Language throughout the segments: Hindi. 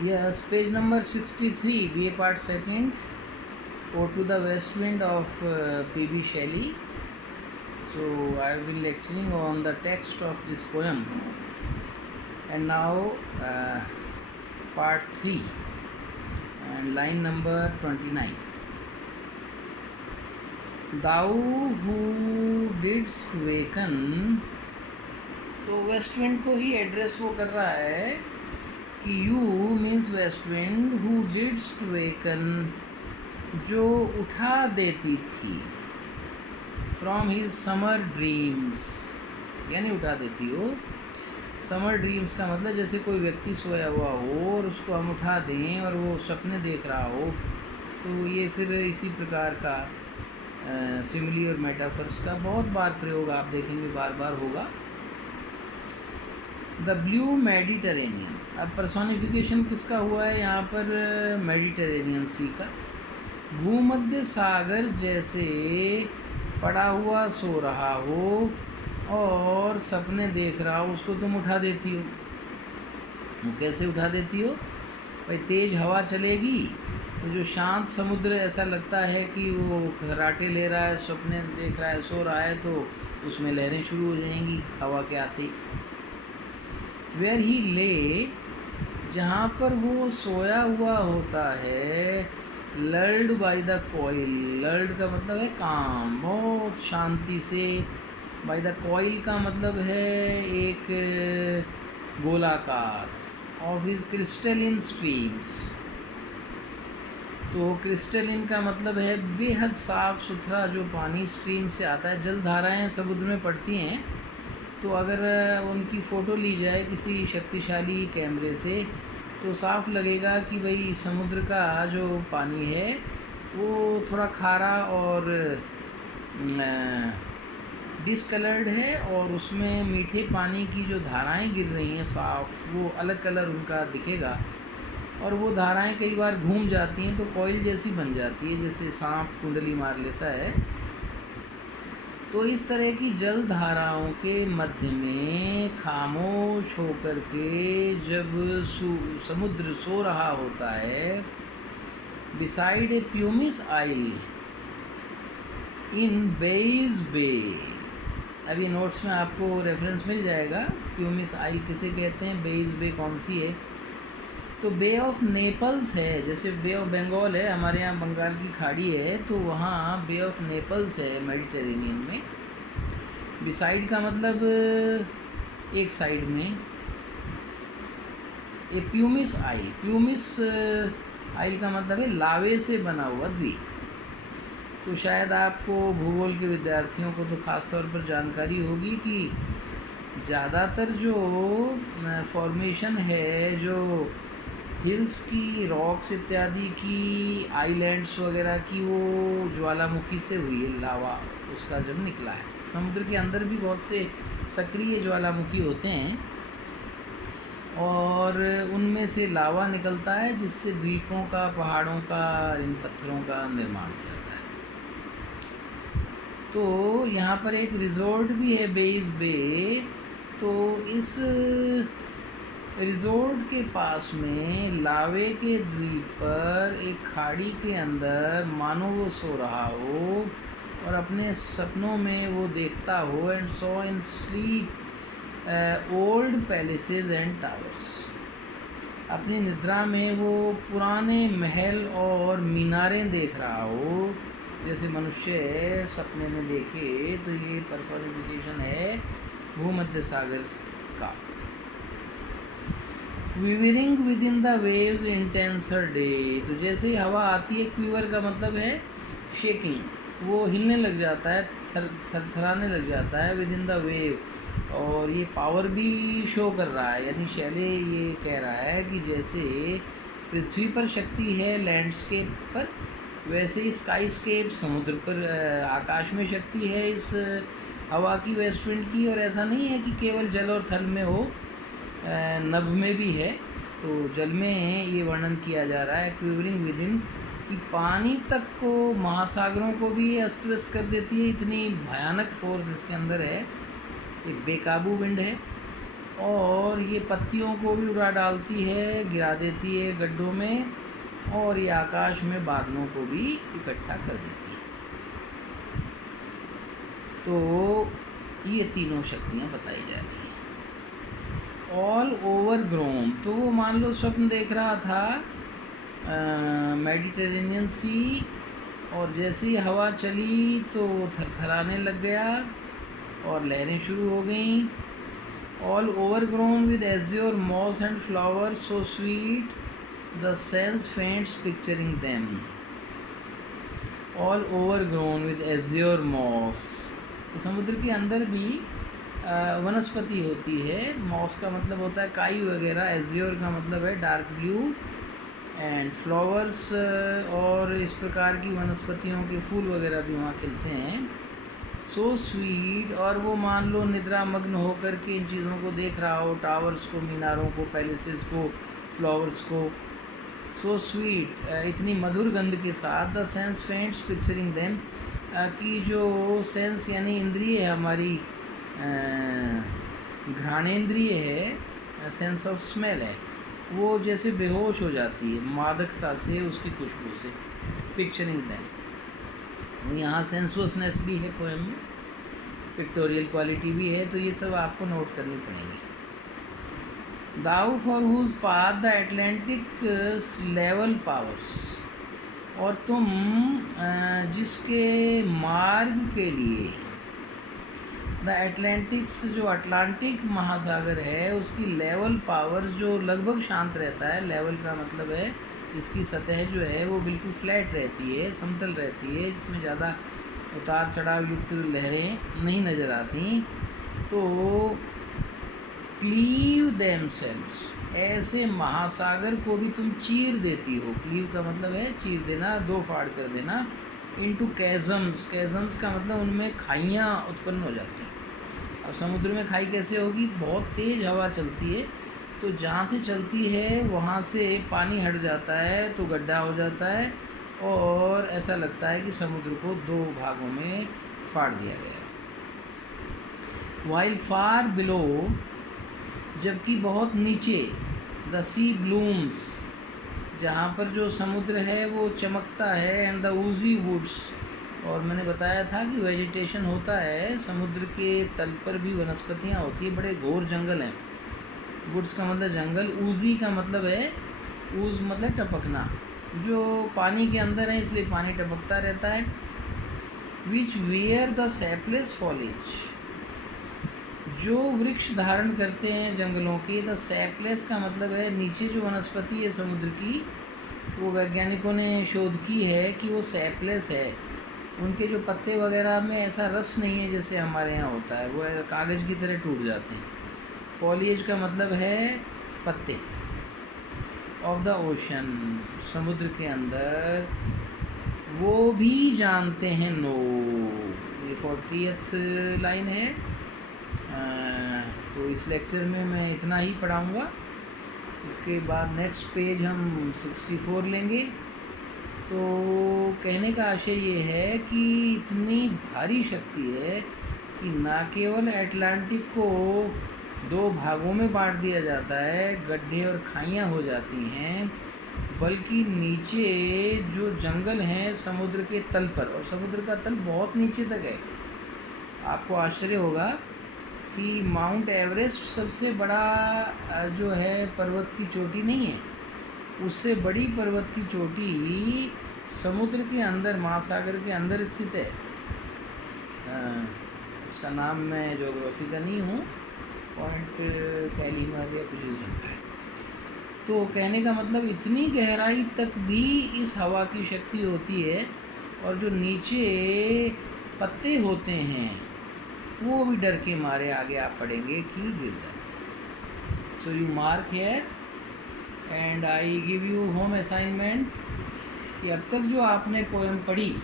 Yes, page number 63, BA part second, or to the west wind of P.B. Shelley. So I will be lecturing on the text of this poem. And now part 3 and line number 29. Thou who didst waken, तो वेस्ट विंड को ही एड्रेस वो कर रहा है कि you means west wind who didst waken, जो उठा देती थी फ्रॉम हिज समर ड्रीम्स, यानी उठा देती हो। समर ड्रीम्स का मतलब जैसे कोई व्यक्ति सोया हुआ हो और उसको हम उठा दें और वो सपने देख रहा हो, तो ये फिर इसी प्रकार का सिमिली और मेटाफर्स का बहुत बार प्रयोग आप देखेंगे, बार बार होगा। द ब्लू मेडिटेरेनियन, अब पर्सोनिफिकेशन किसका हुआ है यहाँ पर? मेडिटेरेनियन सी का। भूमध्य सागर जैसे पड़ा हुआ सो रहा हो और सपने देख रहा हो, उसको तुम उठा देती हो। वो कैसे उठा देती हो भाई? तेज़ हवा चलेगी तो जो शांत समुद्र ऐसा लगता है कि वो खर्राटे ले रहा है, सपने देख रहा है, सो रहा है, तो उसमें लहरें शुरू हो जाएंगी हवा के आते। वेयर ही ले, जहाँ पर वो सोया हुआ होता है, lord by the coil, lord का मतलब है काम, बहुत शांति से। बाय द कॉइल का मतलब है एक गोलाकार, ऑफ हिज क्रिस्टलिन स्ट्रीम्स। तो क्रिस्टलिन का मतलब है बेहद साफ़ सुथरा जो पानी स्ट्रीम से आता है। जल धाराएँ समुद्र में पड़ती हैं, तो अगर उनकी फ़ोटो ली जाए किसी शक्तिशाली कैमरे से तो साफ लगेगा कि भाई समुद्र का जो पानी है वो थोड़ा खारा और डिसकलर्ड है, और उसमें मीठे पानी की जो धाराएं गिर रही हैं साफ़, वो अलग कलर उनका दिखेगा। और वो धाराएं कई बार घूम जाती हैं तो कॉइल जैसी बन जाती है, जैसे सांप कुंडली मार लेता है। तो इस तरह की जल धाराओं के मध्य में खामोश होकर के जब समुद्र सो रहा होता है, बिसाइड ए प्यूमिस आइल इन बेइज बे। अभी नोट्स में आपको रेफरेंस मिल जाएगा प्यूमिस आइल किसे कहते हैं, बेइज बे कौन सी है। तो बे ऑफ नेपल्स है, जैसे बे ऑफ बंगाल है, हमारे यहाँ बंगाल की खाड़ी है, तो वहाँ बे ऑफ नेपल्स है मेडिटेरेनियन में। बिसाइड का मतलब एक साइड में। ए प्यूमिस आइल, प्यूमिस आइल का मतलब है लावे से बना हुआ द्वीप। तो शायद आपको भूगोल के विद्यार्थियों को तो ख़ास तौर पर जानकारी होगी कि ज़्यादातर जो फॉर्मेशन है, जो हिल्स की, रॉक्स इत्यादि की, आइलैंड्स वगैरह की, वो ज्वालामुखी से हुई है, लावा उसका जब निकला है। समुद्र के अंदर भी बहुत से सक्रिय ज्वालामुखी होते हैं और उनमें से लावा निकलता है, जिससे द्वीपों का, पहाड़ों का, इन पत्थरों का निर्माण हो जाता है। तो यहाँ पर एक रिजॉर्ट भी है, बेइज बे। तो इस रिजॉर्ट के पास में लावे के द्वीप पर एक खाड़ी के अंदर मानो वो सो रहा हो और अपने सपनों में वो देखता हो, and saw in sleep old palaces and towers. अपनी निद्रा में वो पुराने महल और मीनारें देख रहा हो, जैसे मनुष्य सपने में देखे। तो ये पर्सोनिफिकेशन है भूमध्य सागर का। Quivering with in the waves intense her day, तो जैसे ही हवा आती है, क्विवर का मतलब है शेकिंग, वो हिलने लग जाता है, थरथराने लग जाता है विद इन द वेव, और ये पावर भी शो कर रहा है। यानी शैले ये कह रहा है कि जैसे पृथ्वी पर शक्ति है लैंडस्केप पर, वैसे ही स्काईस्केप समुद्र पर, आकाश में शक्ति है इस हवा की, वेस्ट विंड की। और ऐसा नहीं है कि केवल जल और थल में हो, नभ में भी है। तो जल में ये वर्णन किया जा रहा है क्विवरिंग विद इन, कि पानी तक को, महासागरों को भी अस्त व्यस्त कर देती है, इतनी भयानक फोर्स इसके अंदर है। एक बेकाबू विंड है और ये पत्तियों को भी उड़ा डालती है, गिरा देती है गड्ढों में, और ये आकाश में बादलों को भी इकट्ठा कर देती है। तो ये तीनों शक्तियाँ बताई जा रही हैं। ऑल ओवर ग्रोन, तो वो मान लो स्वप्न देख रहा था मेडिटेरेनियन सी, और जैसे ही हवा चली तो थरथराने लग गया और लहरें शुरू हो गईं। All over grown with azure moss and flowers so sweet the sense faints picturing them. All over grown with azure moss, तो समुद्र के अंदर भी वनस्पति होती है। मॉस का मतलब होता है काई वगैरह, एज्योर का मतलब है डार्क ब्लू, एंड फ्लावर्स और इस प्रकार की वनस्पतियों के फूल वगैरह भी वहाँ खिलते हैं। सो स्वीट, और वो मान लो निद्रा मग्न होकर के इन चीज़ों को देख रहा हो, टावर्स को, मीनारों को, पैलेसेस को, फ्लावर्स को। सो स्वीट, इतनी मधुर गंध के साथ। The sense faints picturing them, कि जो सेंस यानी इंद्रिय है हमारी, घ्राणेंद्रिय है, सेंस ऑफ स्मेल है, वो जैसे बेहोश हो जाती है मादकता से, उसकी खुशबू से। पिक्चरिंग दैम, यहाँ सेंसुअसनेस भी है पोएम में, पिक्टोरियल क्वालिटी भी है, तो ये सब आपको नोट करनी पड़ेगी। Thou for whose path the Atlantic level powers, और तुम जिसके मार्ग के लिए द एटलांटिक्स, जो अटलांटिक महासागर है, उसकी लेवल पावर जो लगभग शांत रहता है। लेवल का मतलब है इसकी सतह जो है वो बिल्कुल फ्लैट रहती है, समतल रहती है, जिसमें ज़्यादा उतार चढ़ाव युक्त लहरें नहीं नज़र आती। तो क्लीव देमसेल्व्स, ऐसे महासागर को भी तुम चीर देती हो। क्लीव का मतलब है चीर देना, दो फाड़ कर देना। इनटू कैज़म्स, कैज़म्स का मतलब उनमें खाइयाँ उत्पन्न हो जाती हैं। अब समुद्र में खाई कैसे होगी? बहुत तेज़ हवा चलती है, तो जहाँ से चलती है वहाँ से पानी हट जाता है तो गड्ढा हो जाता है, और ऐसा लगता है कि समुद्र को दो भागों में फाड़ दिया गया। वाइल फार बिलो, जबकि बहुत नीचे, द सी ब्लूम्स, जहाँ पर जो समुद्र है वो चमकता है, एंड द ऊजी वुड्स, और मैंने बताया था कि वेजिटेशन होता है समुद्र के तल पर भी, वनस्पतियाँ होती है, बड़े घोर जंगल हैं। वुड्स का मतलब जंगल, ऊजी का मतलब है, ऊज मतलब टपकना, जो पानी के अंदर है इसलिए पानी टपकता रहता है। विच वेयर द सैपलेस फॉलेज, जो वृक्ष धारण करते हैं जंगलों के। द सैपलेस का मतलब है नीचे जो वनस्पति है समुद्र की, वो वैज्ञानिकों ने शोध की है कि वो सैपलेस है। उनके जो पत्ते वगैरह में ऐसा रस नहीं है जैसे हमारे यहाँ होता है, वो कागज़ की तरह टूट जाते हैं। फॉलिएज का मतलब है पत्ते। ऑफ द ओशन, समुद्र के अंदर, वो भी जानते हैं नो। ये 40th लाइन है। तो इस लेक्चर में मैं इतना ही पढ़ाऊँगा। इसके बाद नेक्स्ट पेज हम 64 लेंगे। तो कहने का आशय ये है कि इतनी भारी शक्ति है कि ना केवल अटलांटिक को दो भागों में बांट दिया जाता है, गड्ढे और खाइयाँ हो जाती हैं, बल्कि नीचे जो जंगल हैं समुद्र के तल पर, और समुद्र का तल बहुत नीचे तक है। आपको आश्चर्य होगा कि माउंट एवरेस्ट सबसे बड़ा जो है पर्वत की चोटी नहीं है, उससे बड़ी पर्वत की चोटी समुद्र के अंदर, महासागर के अंदर स्थित है। उसका नाम मैं ज्योग्राफी का नहीं हूँ, पॉइंट कैलिमा या कुछ इस ढंग का है। तो कहने का मतलब इतनी गहराई तक भी इस हवा की शक्ति होती है, और जो नीचे पत्ते होते हैं वो भी डर के मारे आगे आप पढ़ेंगे कि गिर जाते हैं। So you mark here and I give you home assignment कि अब तक जो आपने पोएम पढ़ी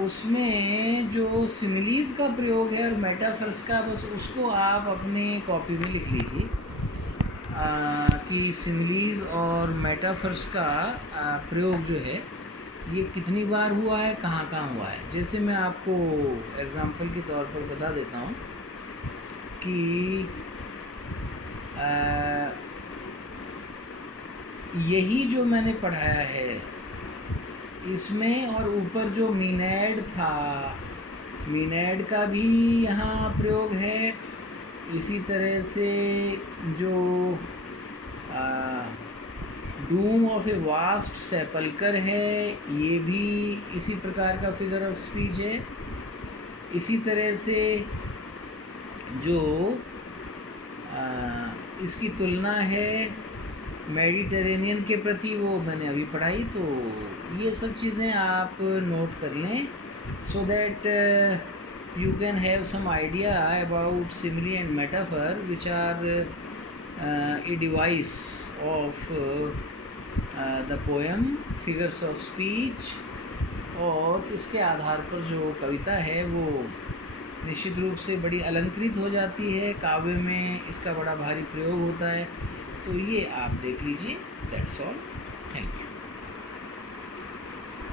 उसमें जो सिमिलीज का प्रयोग है और मेटाफर्स का, बस उसको आप अपने कॉपी में लिख लीजिए कि सिमिलीज और मेटाफर्स का प्रयोग जो है ये कितनी बार हुआ है, कहाँ कहाँ हुआ है। जैसे मैं आपको एग्जाम्पल के तौर पर बता देता हूँ कि यही जो मैंने पढ़ाया है इसमें, और ऊपर जो मीनैड था, मीनैड का भी यहाँ प्रयोग है। इसी तरह से जो डूम ऑफ ए वास्ट सेपल्कर है, ये भी इसी प्रकार का फिगर ऑफ स्पीच है। इसी तरह से जो इसकी तुलना है मेडिटेरेनियन के प्रति, वो मैंने अभी पढ़ाई। तो ये सब चीज़ें आप नोट कर लें, so that you can have some idea about simile and metaphor, which are a device of the poem figures of speech। और इसके आधार पर जो कविता है वो निश्चित रूप से बड़ी अलंकृत हो जाती है, काव्य में इसका बड़ा भारी प्रयोग होता है। तो ये आप देख लीजिए। That's all, thank you.